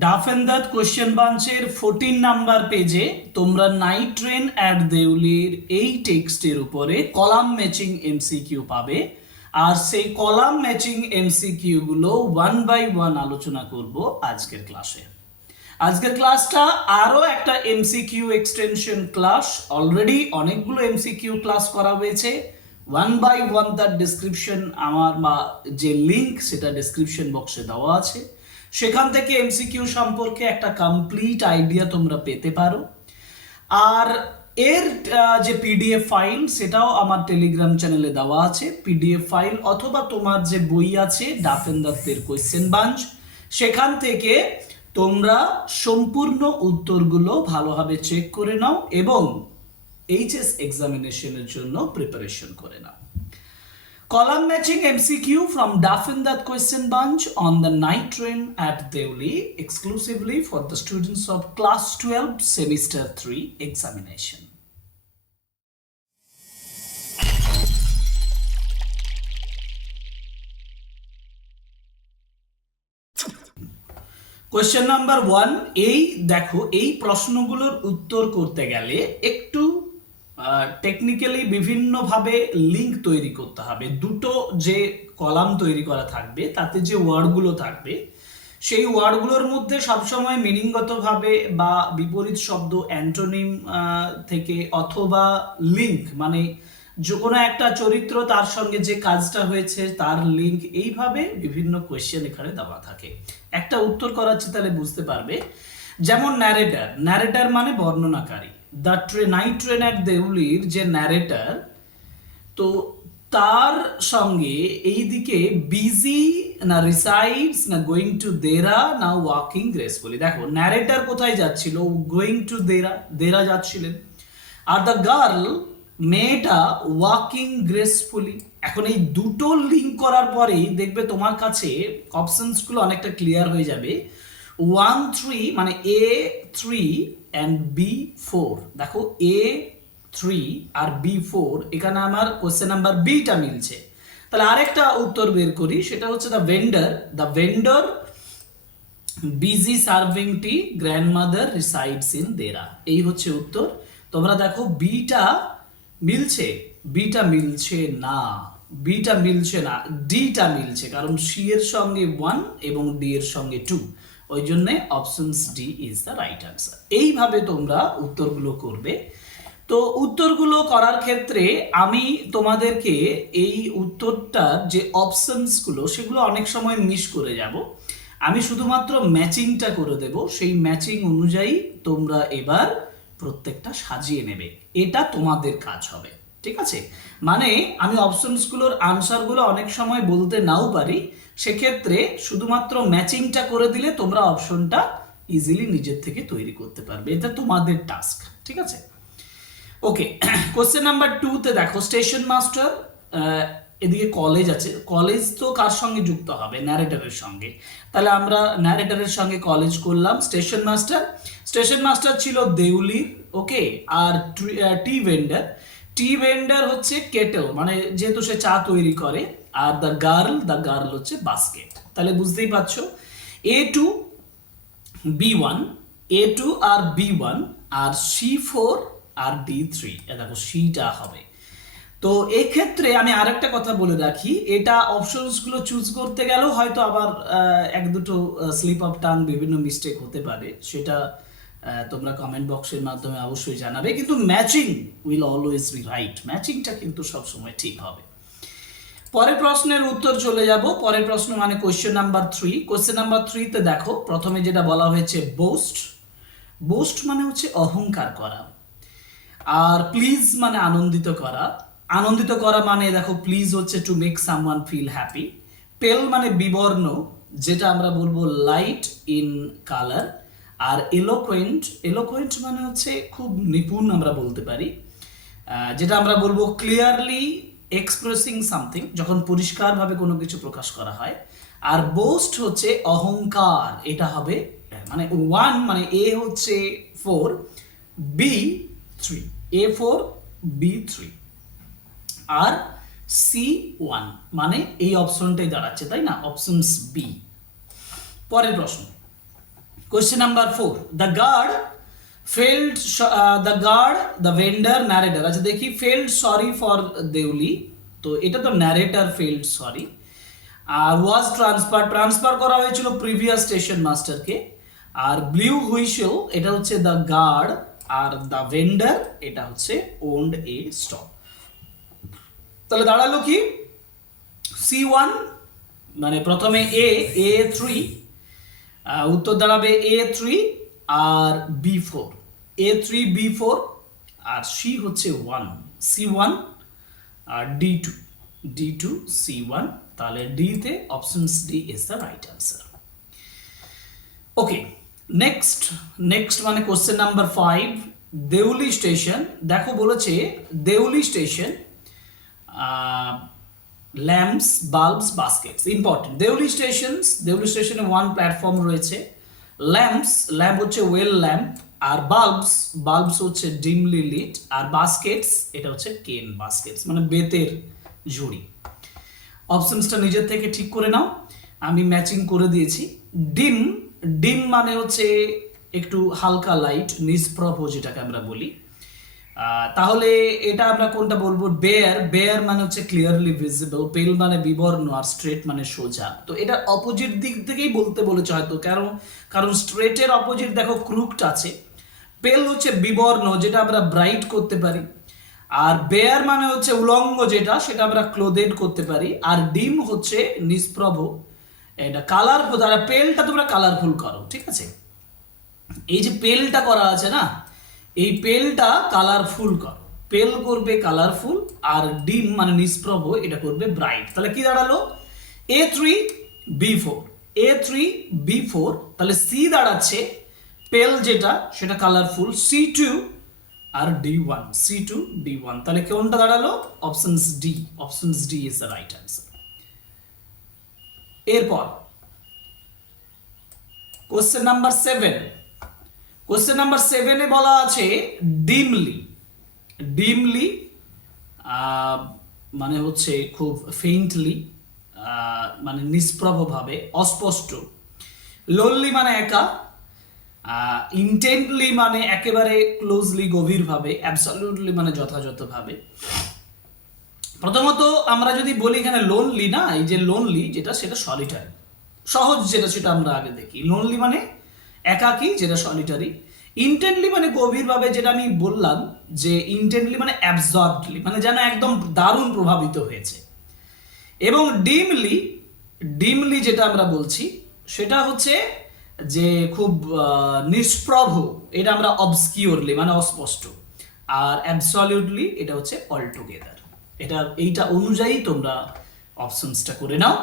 ডাফেন্দাত question বাঞ্চের 14 number পেজে তোমরা night train at দেউলির এই টেক্সটের উপরে কলাম ম্যাচিং এমসিকিউ পাবে। আর সেই কলাম ম্যাচিং এমসিকিউ গুলো 1 বাই 1 আলোচনা করব আজকের ক্লাসে। আজকের ক্লাসটা আরো একটা এমসিকিউ এক্সটেনশন ক্লাস। অলরেডি অনেকগুলো এমসিকিউ ক্লাস করা হয়েছে। 1 বাই 1 তার ডেসক্রিপশন আমার বা যে লিংক সেটা ডেসক্রিপশন বক্সে দেওয়া আছে, সেখান থেকে এমসিকিউ সম্পর্কে একটা কমপ্লিট আইডিয়া তোমরা পেতে পারো। আর এর যে পিডিএফ ফাইল সেটাও আমার টেলিগ্রাম চ্যানেলে দেওয়া আছে। পিডিএফ ফাইল অথবা তোমার যে বই আছে ডাফেন্দাতের কোয়েশ্চেন বাঞ্চ, সেখান থেকে তোমরা সম্পূর্ণ উত্তরগুলো ভালোভাবে চেক করে নাও এবং এইচএস এক্সামিনেশনের জন্য প্রিপারেশন করে নাও। Column matching MCQ from Dafindat question bunch on the night train at Deoli exclusively for the students of class 12 semester 3 examination. Question number 1, এই দেখো এই প্রশ্নগুলোর উত্তর করতে গেলে একটু টেকনিক্যালি বিভিন্নভাবে লিঙ্ক তৈরি করতে হবে। দুটো যে কলাম তৈরি করা থাকবে তাতে যে ওয়ার্ডগুলো থাকবে সেই ওয়ার্ডগুলোর মধ্যে সবসময় মিনিংগতভাবে বা বিপরীত শব্দ অ্যান্টোনিম থেকে অথবা লিঙ্ক মানে যে কোনো একটা চরিত্র তার সঙ্গে যে কাজটা হয়েছে তার লিঙ্ক, এইভাবে বিভিন্ন কোয়েশ্চেন এখানে দেওয়া থাকে। একটা উত্তর করাচ্ছি তাহলে বুঝতে পারবে। যেমন ন্যারেটার, ন্যারেটার মানে বর্ণনাকারী। দ্য নাইট ট্রেন অ্যাট দেউলির যে ন্যারেটার, তো তার সঙ্গে এইদিকে বিজি না রিসাইডস না গোয়িং টু দেরা না ওয়াকিং গ্রেসফুলি। দেখো ন্যারেটার কোথায় যাচ্ছিল? গোয়িং টু দেরা, দেরা যাচ্ছিলেন। আর দ্য গার্ল, মেয়েটা ওয়াকিং গ্রেসফুলি। এখন এই দুটো লিঙ্ক করার পরেই দেখবে তোমার কাছে অপশনসগুলো অনেকটা ক্লিয়ার হয়ে যাবে। 1, 3 মানে A3 and B4। দেখো A3 আর B4 এখানে আমার কোশ্চেন নাম্বার বিটা মিলছে। তাহলে আরেকটা উত্তর বের করি, সেটা হচ্ছে the vendor busy serving tea grandmother resides in Dehra. এই হচ্ছে উত্তর। তোমরা দেখো বিটা মিলছে, বিটা মিলছে না, বিটা মিলছে না, ডিটা মিলছে, কারণ সি এর সঙ্গে 1 এবং ডি এর সঙ্গে 2, ওই জন্য options D is the right answer. এইভাবে তোমরা উত্তরগুলো করবে। তো উত্তরগুলো করার ক্ষেত্রে আমি তোমাদেরকে এই উত্তরটার যে অপশনসগুলো সেগুলো অনেক সময় মিস করে যাব। আমি শুধুমাত্র ম্যাচিংটা করে দেব, সেই ম্যাচিং অনুযায়ী তোমরা এবার প্রত্যেকটা সাজিয়ে নেবে। এটা তোমাদের কাজ হবে, ঠিক আছে? মানে আমি অপশনসগুলোর আনসারগুলো অনেক সময় বলতে নাও পারি, সেক্ষেত্রে শুধুমাত্র ম্যাচিংটা করে দিলে তোমরা অপশনটা ইজিলি নিজের থেকে তৈরি করতে পারবে। এটা তোমাদের টাস্ক, ঠিক আছে? ওকে, কোশ্চেন নাম্বার 2 তে দেখো স্টেশন মাস্টার, এদিকে কলেজ আছে। কলেজ তো কার সঙ্গে যুক্ত হবে? ন্যারেটরের সঙ্গে। তাহলে আমরা ন্যারেটরের সঙ্গে কলেজ করলাম। স্টেশন মাস্টার, স্টেশন মাস্টার ছিল দেউলির, ওকে। আর টি ভেন্ডার, টি ভেন্ডার হচ্ছে কেটেল, মানে যেহেতু সে চা তৈরি করে। আর দ্য গার্ল হচ্ছে বাস্কেট। তাহলে বুঝতেই পারছো A2 B1, A2 আর B1 আর C4 আর D3। দেখো সিটা হবে। তো এই ক্ষেত্রে আমি আরেকটা কথা বলে রাখি, এটা অপশনসগুলো চুজ করতে গেলেও হয়তো আবার এক দুটো স্লিপ অফ টাং বিভিন্ন মিস্টেক হতে পারে, সেটা তোমরা কমেন্ট বক্সের মাধ্যমে অবশ্যই জানাবে। কিন্তু matching will always be right, ম্যাচিংটা কিন্তু সবসময় ঠিক হবে। পরের প্রশ্নের উত্তর চলে যাব। পরের প্রশ্ন মানে কোয়েশ্চেন নাম্বার 3। কোয়েশ্চেন নাম্বার 3 তে দেখো প্রথমে যেটা বলা হয়েছে বোস্ট। বোস্ট মানে হচ্ছে অহংকার করা। আর প্লিজ মানে আনন্দিত করা। আনন্দিত করা মানে দেখো প্লিজ হচ্ছে to make someone feel happy. Pale মানে বিবর্ণ, যেটা আমরা বলবো লাইট ইন কালার। আর এলোকোয়েন্ট, এলোকোয়েন্ট মানে হচ্ছে খুব নিপুণ আমরা বলতে পারি, যেটা আমরা বলবো ক্লিয়ারলি এক্সপ্রেসিং সামথিং, যখন পরিষ্কারভাবে কোনো কিছু প্রকাশ করা হয়। আর বোস্ট হচ্ছে অহংকার, এটা হবে মানে 1 মানে এ হচ্ছে 4 B3, A4 B3 আর C1 মানে এই অপশনটাই দাঁড়াচ্ছে, তাই না? Options B. পরের প্রশ্ন Question number 4. The guard failed. The guard, the vendor, narrator. আচ্ছা দেখি failed sorry for দেউলি, তো এটা তো narrator failed sorry. Was transfer করা হয়েছিল প্রিভিয়াস স্টেশন মাস্টারকে। আর ব্লু হুইসেল এটা হচ্ছে দ্য গার্ড, আর দ্য ভেন্ডার এটা হচ্ছে ওন্ড এ স্টপ। তাহলে দাঁড়ালো কি C1 মানে প্রথমে A3, উত্তর দাঁড়াবে A3 আর B4, A3 B4 আর C হচ্ছে 1, C1 আর D2 C1, তাহলে D তে options D is the right answer. Okay, next মানে কোশ্চেন নাম্বার 5, দেউলি স্টেশন। দেখো বলেছে Deoli station lamps, bulbs, baskets important. Deoli স্টেশনে 1 প্ল্যাটফর্ম রয়েছে। ল্যাম্প হচ্ছে ওয়েল ল্যাম্প, আর বাল্বস হচ্ছে ডিমলি লিট, আর বাস্কেটস এটা হচ্ছে কেন বাস্কেটস মানে বেতের ঝুড়ি। অপশনসটা নিজের থেকে ঠিক করে নাও, আমি ম্যাচিং করে দিয়েছি। ডিম মানে হচ্ছে একটু হালকা লাইট, নিষ্প্রভ যেটাকে আমরা বলি। তাহলে এটা আমরা কোনটা বলবো? বেয়ার মানে হচ্ছে ক্লিয়ারলি ভিজিবল, পেল মানে বিবর্ণ, আর স্ট্রেট মানে সোজা। তো এটা অপোজিট দিক থেকেই বলতে বলেছে হয়তো, কারণ স্ট্রেটের অপোজিট দেখো ক্রুকড আছে। পেল হচ্ছে বিবর্ণ, যেটা আমরা ব্রাইট করতে পারি, আর বেয়ার মানে হচ্ছে উলঙ্গ, যেটা সেটা আমরা ক্লোদেড করতে পারি। আর ডিম হচ্ছে নিষ্প্রভ, এটা কালারফুল। তারা পেলটা তোমরা কালারফুল করো, ঠিক আছে? এই যে পেলটা করা আছে না, এই পেলটা কালারফুল করো, পেল করবে কালারফুল, আর ডিম মানে নিষ্প্রভ এটা করবে ব্রাইট। তাহলে কি দাঁড়ালো? A3 B4, তাহলে C দাঁড়াচ্ছে পেল যেটা সেটা কালারফুল, C2 আর D1, তাহলে কোনটা দাঁড়ালো? Options D is the right answer. এরপর কোশ্চেন নাম্বার 7 বলা আছে ডিমলি মানে হচ্ছে খুব ফেইন্টলি, মানে নিষ্প্রভভাবে, অস্পষ্ট। লোনলি মানে একা, ইন্টেন্টলি মানে একেবারে ক্লোজলি, গভীরভাবে। অ্যাবসলিউটলি মানে যথাযথভাবে। প্রথমত আমরা যদি বলি এখানে লোনলি না, এই যে লোনলি যেটা সেটা সলিটারি, সহজ যেটা সেটা আমরা আগে দেখি। লোনলি মানে একাকী, যেটা সলিটারি। ইন্টেন্টলি মানে গভীরভাবে, যেটা আমি বললাম যে ইন্টেন্টলি মানে অ্যাবজর্বডলি, মানে যেন একদম দারুণ প্রভাবিত হয়েছে। এবং ডিমলি যেটা আমরা বলছি সেটা হচ্ছে যে খুব নিষ্প্রভ, এটা আমরা অবস্কিউরলি মানে অস্পষ্ট। আর অ্যাবসলিউটলি এটা হচ্ছে অল টুগেদার। এইটা অনুযায়ী তোমরা অপশনসটা করে নাও।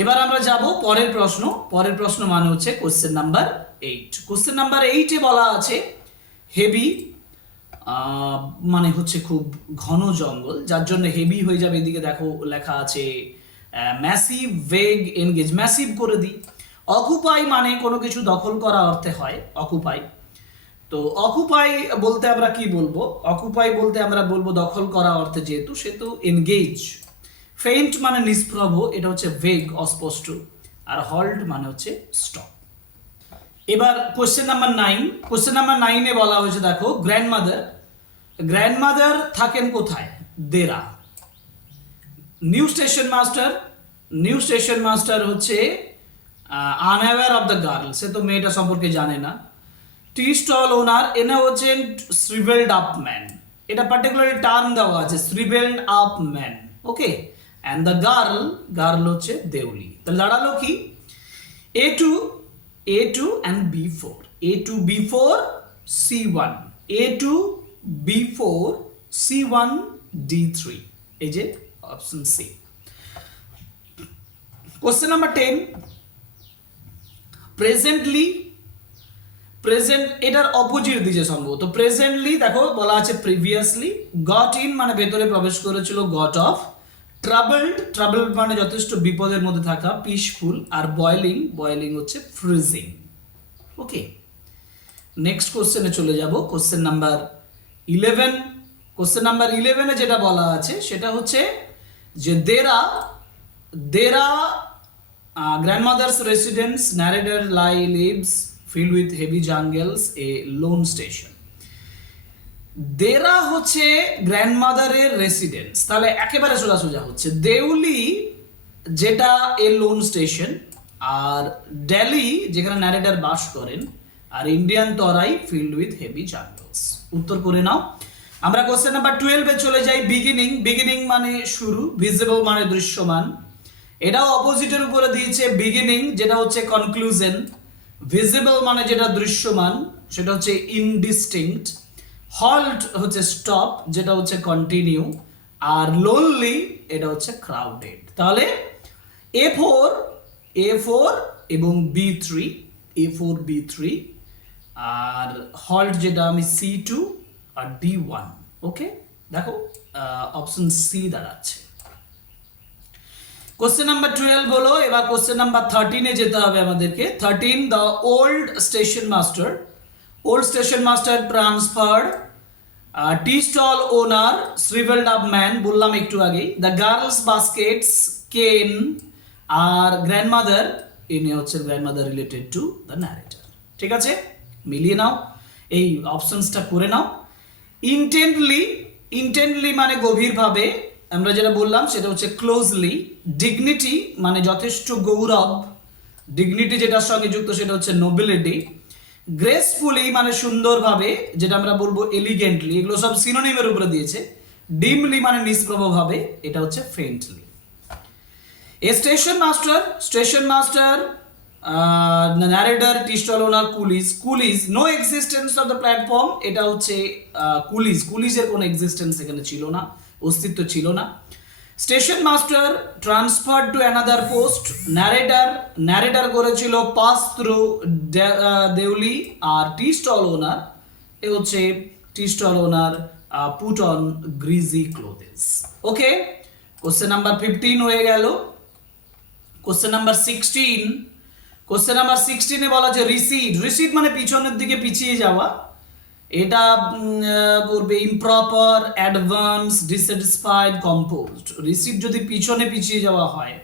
এবার আমরা যাব পরের প্রশ্ন মানে হচ্ছে কোশ্চেন নাম্বার 8। কোশ্চেন নাম্বার 8-এ বলা আছে হেভি, মানে হচ্ছে খুব ঘন জঙ্গল, যার জন্য হেভি হয়ে যাবে। এদিকে দেখো লেখা আছে ম্যাসিভ, ভেগ, এনগেজ। ম্যাসিভ করে দিই। অকুপাই মানে কোনো কিছু দখল করা অর্থে হয় অকুপাই। তো অকুপাই বলতে আমরা কি বলবো? অকুপাই বলতে আমরা বলবো দখল করা অর্থে, যেহেতু সেহেতু এনগেজ। ফেইন্ট মানে নিষ্প্রভ, এটা হচ্ছে ভেগ, অস্পষ্ট। আর হল্ট মানে হচ্ছে স্টপ। এবার কোশ্চেন নাম্বার 9-এ বলা হয়েছে দেখো গ্র্যান্ডমাদার থাকেন কোথায়? দেরা। নিউ স্টেশন মাস্টার হচ্ছে আনঅ্যাওয়্যার অফ দ্য গার্ল, সে তো মেয়েটা সম্পর্কে জানে না। টি স্টল ওনার এনে হচ্ছেন শ্রিভেলড আপ ম্যান, এটা পার্টিকুলারলি টার্ম দেওয়া আছে, শ্রিভেলড up man. Okay, and the girl হচ্ছে দেউলি। তাহলে দাঁড়ালো কি? A2 and B4, A2 B4 C1, A2 B4 C1 D3, এই যে option C. Question number 10, present এটার অপোজিট দিয়েছে সম্ভবত। প্রেজেন্টলি দেখো বলা আছে প্রিভিয়াসলি। গট ইন মানে ভেতরে প্রবেশ করেছিল, গট অফ। ট্রাবলড মানে যথেষ্ট বিপদের মধ্যে থাকা, পিসফুল। আর বয়লিং হচ্ছে ফ্রিজিং। ওকে, নেক্সট কোশ্চেনে চলে যাব। কোশ্চেন নাম্বার 11-এ যেটা বলা আছে সেটা হচ্ছে যে Dehra grandmother's residence, narrator lives filled with heavy jungles, a lone station. Dehra হচ্ছে গ্র্যান্ডমাদারের রেসিডেন্স, তাহলে একেবারে সোজা হচ্ছে দেউলি যেটা এ লোন স্টেশন, আর দিল্লি যেখানে ন্যারেটর বাস করেন, আর Indian Terai filled with heavy jungles. উত্তর করে নাও। আমরা কোশ্চেন নাম্বার 12 এ চলে যাই। বিগিনিং, বিগিনিং মানে শুরু, ভিজিবল মানে দৃশ্যমান। এটাও অপোজিটের উপরে দিয়েছে, বিগিনিং যেটা হচ্ছে কনক্লুশন, ভিজিবল মানে যেটা দৃশ্যমান সেটা হচ্ছে ইনডিস্টিংক্ট, হল্ট হচ্ছে স্টপ যেটা হচ্ছে কন্টিনিউ, আর লোনলি এটা হচ্ছে ক্রাউডেড। তাহলে A4 এবং B3, A4 B3, আর হল্ট যেটা আমি C2 আর D1। ওকে, দেখো অপশন সি দাঁড়াচ্ছে। কোশ্চেন নাম্বার 12 বলো। এবার কোশ্চেন নাম্বার 13 এ যেতে হবে আমাদেরকে। 13, the old station master, old station master transferred, tea stall owner shrivelled up man বললাম একটু আগেই, দ্য গার্লস বাস্কেটস কেন, আর গ্র্যান্ডমাদার, ইনি হচ্ছে grandmother related to the narrator. ঠিক আছে, মিলিয়ে নাও, এই অপশনসটা করে নাও। ইন্টেন্টলি, ইন্টেন্টলি মানে গভীরভাবে, আমরা যেটা বললাম সেটা হচ্ছে ক্লোজলি। ডিগনিটি মানে যথেষ্ট গৌরব, ডিগনিটি যেটার সঙ্গে যুক্ত সেটা হচ্ছে নোবিলিটি। গ্রেসফুলি মানে সুন্দরভাবে, যেটা আমরা বলবো এলিগেন্টলি, এগুলো সব সিনোনিমের উপরে দিয়েছে। ডিমলি মানে নিষ্প্রভভাবে, এটা হচ্ছে faintly. A station master, station master, narrator, tea stall owner, coolies, coolies no existence of the platform, এটা হচ্ছে কুলিজ, কুলিজের কোনো এক্সিস্টেন্স এখানে ছিল না, অস্তিত্ব ছিল না। Station master transfer to another post, narrator, narrator করেছিল পাস থ্রু দেউলি, আর টি স্টল ওনার, এ হচ্ছে tea stall owner put on greasy clothes. Okay, question number 15 হয়ে গেল। কোশ্চেন নাম্বার 16, কোশ্চেন নাম্বার 16 এ বলা আছে রিসিড, রিসিড মানে পিছনের দিকে পিছিয়ে যাওয়া, এটা করবে ইমপ্রপার, অ্যাডভান্স, ডিসস্যাটিসফাইড, কম্পোজড। রিসিড যদি পিছনে পিছিয়ে যাওয়া হয়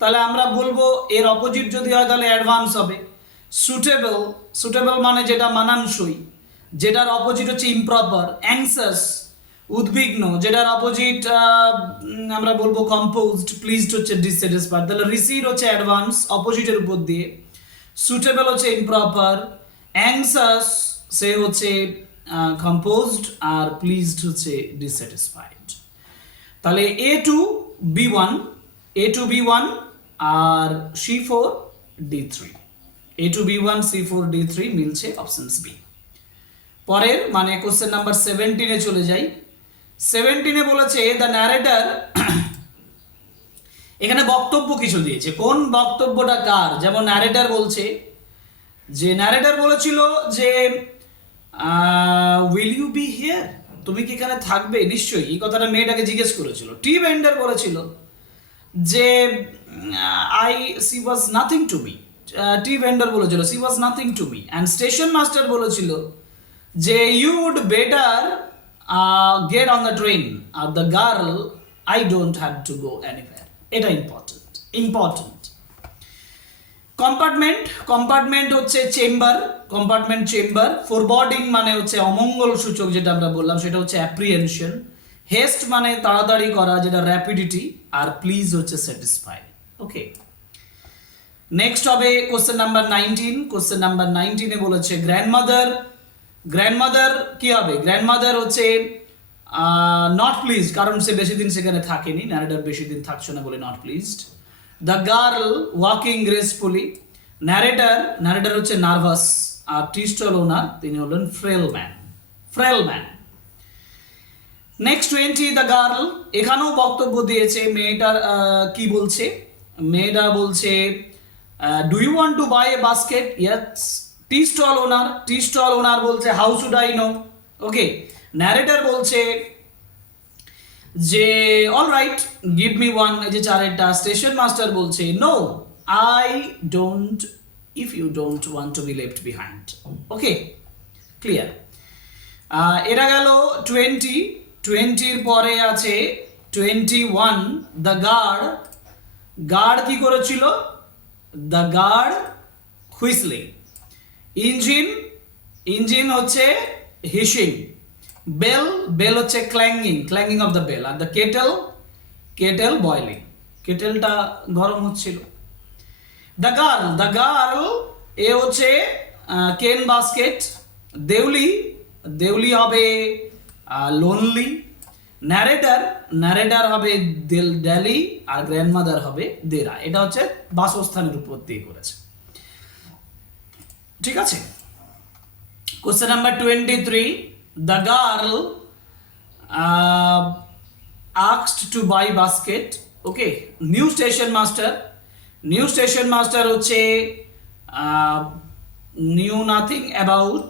তাহলে আমরা বলবো, এর অপোজিট যদি হয় তাহলে অ্যাডভান্স হবে। সুটেবল, সুটেবল মানে যেটা মানানসই, যেটার অপোজিট হচ্ছে ইমপ্রপার। অ্যাংসাস উদ্বিগ্ন, যেটার অপোজিট আমরা বলবো কম্পোজড। প্লিজড হচ্ছে ডিসস্যাটিসফাইড। তাহলে রিসিড হচ্ছে অ্যাডভান্স, অপোজিটের উপর দিয়ে। সুটেবল হচ্ছে ইমপ্রপার, অ্যাংসাস সে হচ্ছে কম্পোজড, আর প্লিজড হচ্ছে ডিসস্যাটিসফাইড। তাহলে A2B1 আর C4 D3, A2B1 C4 D3 মিলছে, অপশনস বি। পরের মানে কোশ্চেন নাম্বার 17 এ চলে যাই। 17 এ বলেছে দ্য ন্যারেটর, এখানে বক্তব্য কিছু দিয়েছে। কোন বক্তব্যটা কার? যেমন ন্যারেটর বলছে, যে ন্যারেটর বলেছিল যে উইল ইউ বি হিয়ার, তুমি কি এখানে থাকবে? নিশ্চয়ই, এই কথাটা মেয়েটাকে জিজ্ঞেস করেছিল। টি ভেন্ডার বলেছিল যে she was nothing to me, tea vendor বলেছিল she was nothing to me, and station master বলেছিল যে you would better get on the train, আর the girl I don't have to go anywhere. এটা important, important. Compartment, compartment হচ্ছে chamber, compartment chamber. Foreboding মানে হচ্ছে অমঙ্গল সূচক, যেটা আমরা বললাম সেটা হচ্ছে অ্যাপ্রিহেনশন। হেস্ট মানে তাড়াতাড়ি করা, যেটা র্যাপিডিটি, আর প্লিজ হচ্ছে স্যাটিসফাই। ওকে, নেক্সট হবে কোশ্চেন নাম্বার 19। কোশ্চেন নাম্বার 19 এ বলেছে গ্র্যান্ডমাদার, গ্র্যান্ডমাদার কি হবে? গ্র্যান্ডমাদার হচ্ছে নট প্লিজড, কারণ সে বেশি দিন সেখানে থাকেনি, ন্যারেটর বেশি দিন থাকছে না বলে not pleased. The girl walking gracefully, narrator, narrator হচ্ছে নার্ভাস, আর টি স্টল ওনার তিনি হলেন frail man, frail man. Next 20, the girl, এখানেও বক্তব্য দিয়েছে। মেয়েটার কি বলছে? মেয়েটা বলছে do you want to buy a basket? Yes. Tea stall owner, tea stall owner বলছে how should I know? Okay, narrator বলছে যে all right give me one, এই যে চারেরটা। স্টেশন মাস্টার বলছে no I don't, if you don't want to be left behind. Okay, clear. এটা গেল 20, 20-র পরে আছে 21, দ্য গার্ড, গার্ড কি করেছিল? The guard whistling, engine, engine হচ্ছে হিসিং। বেল, বেল হচ্ছে clanging, clanging of the bell. আর দ্য কেটেল, কেটেল বয়লিং, কেটেলটা গরম হচ্ছিল। দ্য গার্ল, দ্য গার্ল এ হচ্ছে কেন বাস্কেট। দেউলি, দেউলি হবে লোনলি। ন্যারেটার, ন্যারেটার হবে ড্যালি। আর গ্র্যান্ডমাদার হবে দেরা। এটা হচ্ছে বাসস্থানের উপর দিয়ে করেছে, ঠিক আছে। Question number 23, the girl asked to buy basket. Okay, new station master, new station master হচ্ছে knew nothing about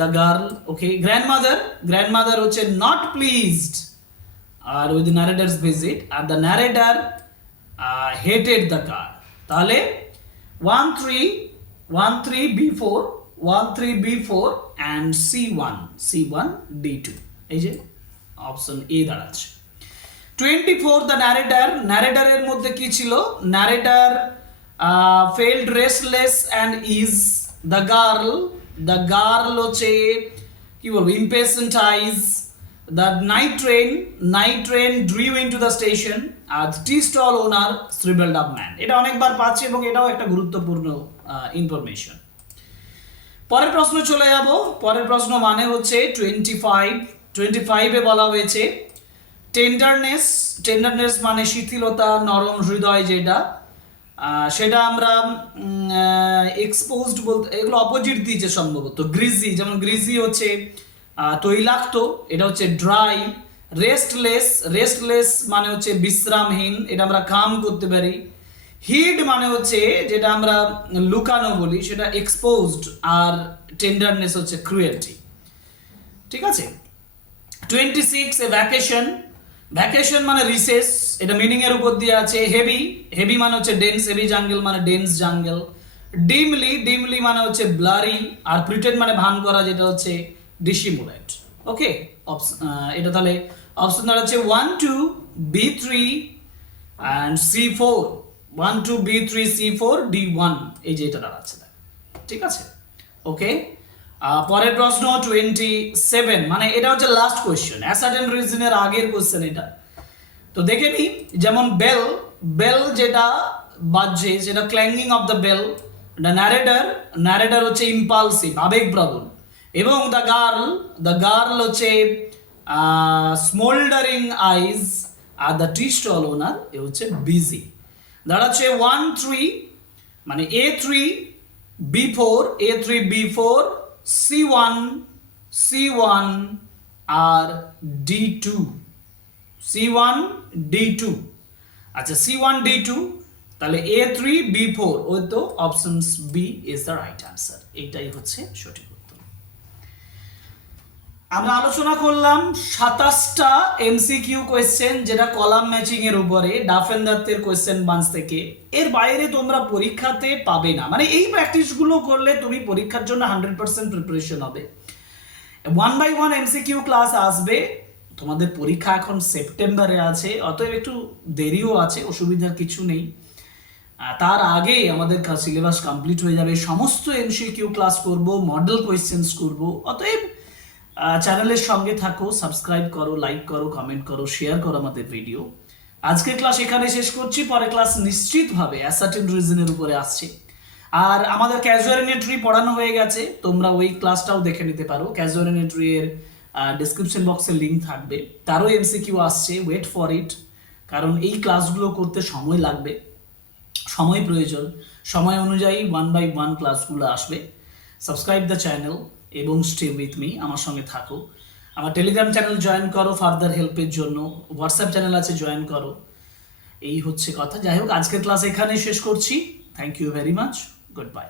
the girl. Okay, grandmother, grandmother হচ্ছে not pleased আর with the narrator's visit, আর the narrator hated the car. তাহলে 1 3 B4, 1 3 B4 and C1 C1 D2, এই যে option A দাঁড়াচ্ছে। 24 the narrator, ন্যারেটারের মধ্যে কি ছিল? Narrator felt restless and ease. The girl, the girl হচ্ছে কি বলবো impatient eyes. The night train, night train drew into the station. আর tea stall owner shrivelled up man. এটা অনেকবার পাচ্ছি এবং এটাও একটা গুরুত্বপূর্ণ ইনফরমেশন। পরের প্রশ্ন চলে যাব। পরের প্রশ্ন মানে হচ্ছে 25 এ বলা হয়েছে টেন্ডারনেস, টেন্ডারনেস মানে শিথিলতা, নরম হৃদয় যেটা, সেটা আমরা এক্সপোজড বলতে, এগুলো অপোজিট দিয়েছে সম্ভবত। গ্রিজি, যেমন গ্রিজি হচ্ছে তৈলাক্ত, এটা হচ্ছে ড্রাই। রেস্টলেস, রেস্টলেস মানে হচ্ছে বিশ্রামহীন, এটা আমরা কাম করতে পারি। হিড মানে হচ্ছে যেটা আমরা লুকানো বলি, সেটা এক্সপোজড। আর টেন্ডারনেস হচ্ছে ক্রুয়েলটি, ঠিক আছে। 26 এ ভ্যাকেশন, ভ্যাকেশন মানে রিসেস, এটা মিনিং এর উপর দিয়ে আছে। হেভি, হেভি মানে হচ্ছে ডেন্স, হেভি জাঙ্গল মানে ডেন্স জাঙ্গল। ডিমলি, ডিমলি মানে হচ্ছে ব্লারি। আর প্রিটেন্ড মানে ভান করা, যেটা হচ্ছে ডিসিমুলেট। ওকে, এটা তাহলে অপশন দাঁড়াচ্ছে 1 2 B3 and C4, 1 2 B3 C4 D1, এই যে এটা দাঁড়াচ্ছে, ঠিক আছে। ওকে, পরের প্রশ্ন 27, মানে এটা হচ্ছে লাস্ট কোয়েশ্চেন, অ্যাসার্টেন রিজনের আগের কোয়েশ্চেন এটা। তো দেখে নি, যেমন বেল, বেল যেটা বাজছে সেটা clanging of the bell. The narrator, narrator হচ্ছে ইম্পালসিভ, আবেগপ্রবণ। এবং দ্য গার্ল, দ্য গার্ল হচ্ছে স্মোল্ডারিং আইজ। Are the T stall owner এ হচ্ছে বিজি। দাঁড়াচ্ছে 1 3, মানে A3 B4, A3 B4 C1 C1 আর D2, C1 D2। আচ্ছা, C1 D2, তাহলে A3 B4, ওই তো option B is the right answer. এইটাই হচ্ছে সঠিক উত্তর। আমরা আলোচনা করলাম 27টা এমসিকিউ কোয়েশ্চেন, যেটা কলাম ম্যাচিং এর উপরে ডাফেন্দারদের কোয়েশ্চেন বাঞ্চ থেকে। এর বাইরে তোমরা পরীক্ষাতে পাবে না, মানে এই প্র্যাকটিসগুলো করলে তুমি পরীক্ষার জন্য 100% প্রিপারেশন হবে। 1 by 1 এমসিকিউ ক্লাস আসবে। তোমাদের পরীক্ষা এখন সেপ্টেম্বরে আছে, অতএব একটু দেরিও আছে, অসুবিধার কিছু নেই। তার আগে আমাদের সিলেবাস কমপ্লিট হয়ে যাবে, সমস্ত এমসিকিউ ক্লাস করব, মডেল কোয়েশ্চেন্স করব। অতএব চ্যানেলের সঙ্গে থাকো, সাবস্ক্রাইব করো, লাইক করো, কমেন্ট করো, শেয়ার করো আমাদের ভিডিও। আজকের ক্লাস এখানে শেষ করছি, পরে ক্লাস নিশ্চিতভাবে অ্যাসার্টেন রিজনের উপরে আসছে। আর আমাদের ক্যাজুয়ালিনেটরি পড়ানো হয়ে গেছে, তোমরা ওই ক্লাসটাও দেখে নিতে পারো। ক্যাজুয়ালিনেটরি এর ডেসক্রিপশন বক্সে লিঙ্ক থাকবে, তারও এমসিকিউ আসছে, ওয়েট ফর ইট। কারণ এই ক্লাসগুলো করতে সময় লাগবে, সময় প্রয়োজন, সময় অনুযায়ী 1 by 1 ক্লাসগুলো আসবে। সাবস্ক্রাইব দ্য চ্যানেল এবং স্টে উইথ মি, আমার সঙ্গে থাকো। আমার টেলিগ্রাম চ্যানেল জয়েন করো ফার্দার হেল্পের জন্য, হোয়াটসঅ্যাপ চ্যানেল আছে, জয়েন করো। এই হচ্ছে কথা। যাই হোক, আজকের ক্লাস এখানেই শেষ করছি। Thank you very much, good by.